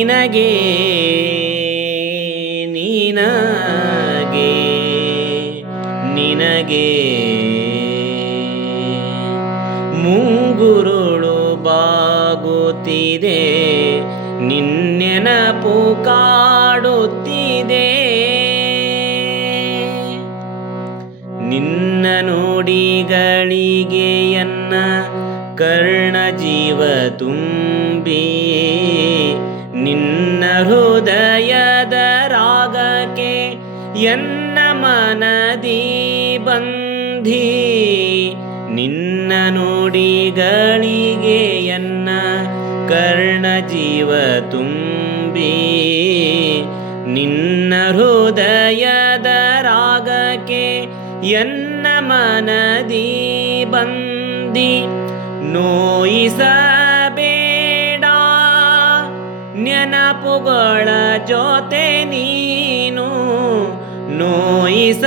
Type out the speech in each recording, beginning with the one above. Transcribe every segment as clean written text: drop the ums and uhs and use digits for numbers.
ನಿನಗೆ ನಿನಗೆ ನಿನಗೆ ಮುಂಗುರುಳು ಬಾಗುತ್ತಿದೆ, ನಿನ್ನೆನಪು ಕಾಡುತ್ತಿದೆ. ನಿನ್ನ ನುಡಿಗಳಿಗೆ ಎನ್ನ ಕರ್ಣ ಜೀವ ತುಂಬಿ, ನಿನ್ನ ಹೃದಯದ ರಾಗಕ್ಕೆ ಎನ್ನ ಮನದಿ ಬಂಧಿ. ನಿನ್ನ ನುಡಿಗಳಿಗೆ ಎನ್ನ ಕರ್ಣ ಜೀವ ತುಂಬಿ, ನಿನ್ನ ಹೃದಯದ ರಾಗಕ್ಕೆ ಎನ್ನ ಮನದಿ ಬಂದಿ. ನೋಯಿಸಬೇಡ ನೆನಪುಗಳ ಜೊತೆ ನೀನು, ನೋಯಿಸಬೇಡ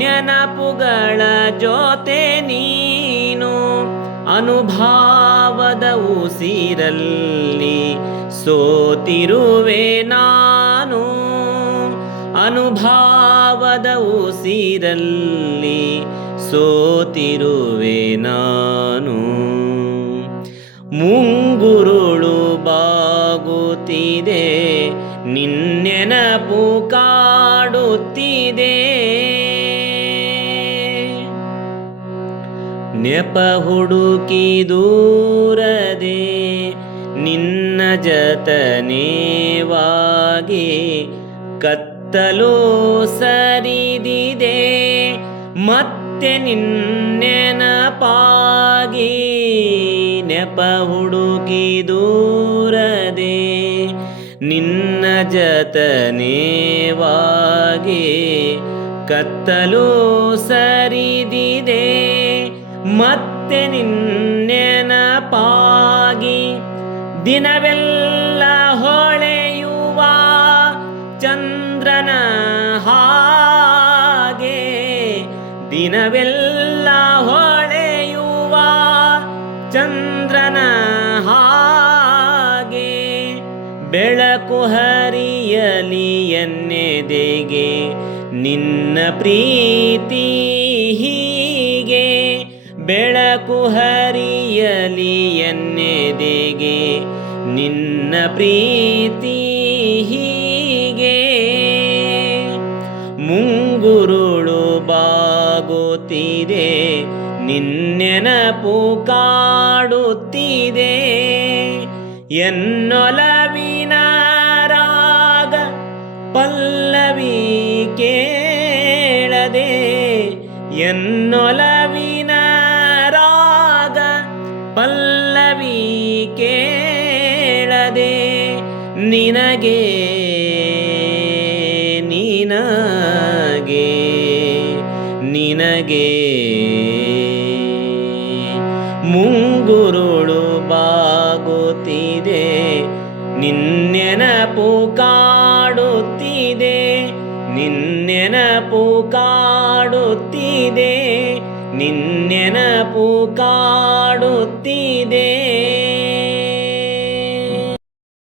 ನೆನಪುಗಳ ಜೊತೆ ನೀನು. ಅನುಭಾವದ ಉಸಿರಲ್ಲಿ ಸೋತಿರುವೆ ನಾನು, ಅನುಭಾವದ ಉಸಿರಲ್ಲಿ ಸೋತಿರುವೆ ನಾನು. ಮುಂಗುರುಳು ಬಾಗುತ್ತಿದೆ, ನಿನ್ನೆನಪು ಕಾಡುತ್ತಿದೆ. ನೆಪ ಹುಡುಕಿ ದೂರದೆ ನಿನ್ನ ಜತನೇವಾಗಿ, ಕತ್ತಲು ಸರಿದಿದೆ ಮತ್ತೆ ನಿನ್ನೆನಪಾಗಿ. ನೆಪ ಹುಡುಕಿ ದೂರದೆ ನಿನ್ನ ಜತನೇವಾಗಿ, ಕತ್ತಲು ಸರಿದಿದೆ ಮತ್ತೆ ನಿನ್ನೆನಪಾಗಿ. ದಿನವೆಲ್ಲ ಹೊಳೆಯುವ ಚಂದ್ರನ ಹಾಗೆ, ದಿನವೆಲ್ಲ ಹೊಳೆಯುವ ಚಂದ್ರನ ಹಾಗೆ. ಬೆಳಕು ಹರಿಯಲಿ ಎನ್ನೆದೆಗೆ ನಿನ್ನ ಪ್ರೀತಿ ಹೀಗೆ, ಬೆಳಕು ಹರಿಯಲಿ ಎನ್ನೆದೆಗೆ ನಿನ್ನ ಪ್ರೀತಿ ಹೀಗೆ. ಮುಂಗುರುಳು ಬಾಗುತ್ತಿದೆ, ನಿನ್ನೆನಪು ಕಾಡುತ್ತಿದೆ. ಎನ್ನೊಲವಿನ ರಾಗ ಪಲ್ಲವಿ ಕೇಳದೆ, ಎನ್ನೊಲವಿನ ರಾಗ ಪಲ್ಲವಿ ಕೇಳದೆ. ನಿನಗೆ ನಿನಗೆ ನಿನಗೆ ಮುಂಗುರುಳು ಬಾಗುತ್ತಿದೆ, ನಿನ್ನೆನಪು ಕಾಡುತ್ತಿದೆ, ನಿನ್ನೆನಪು ಕಾಡುತ್ತಿದೆ, ನಿನ್ನೆನಪು ಕಾಡುತ್ತಿದೆ.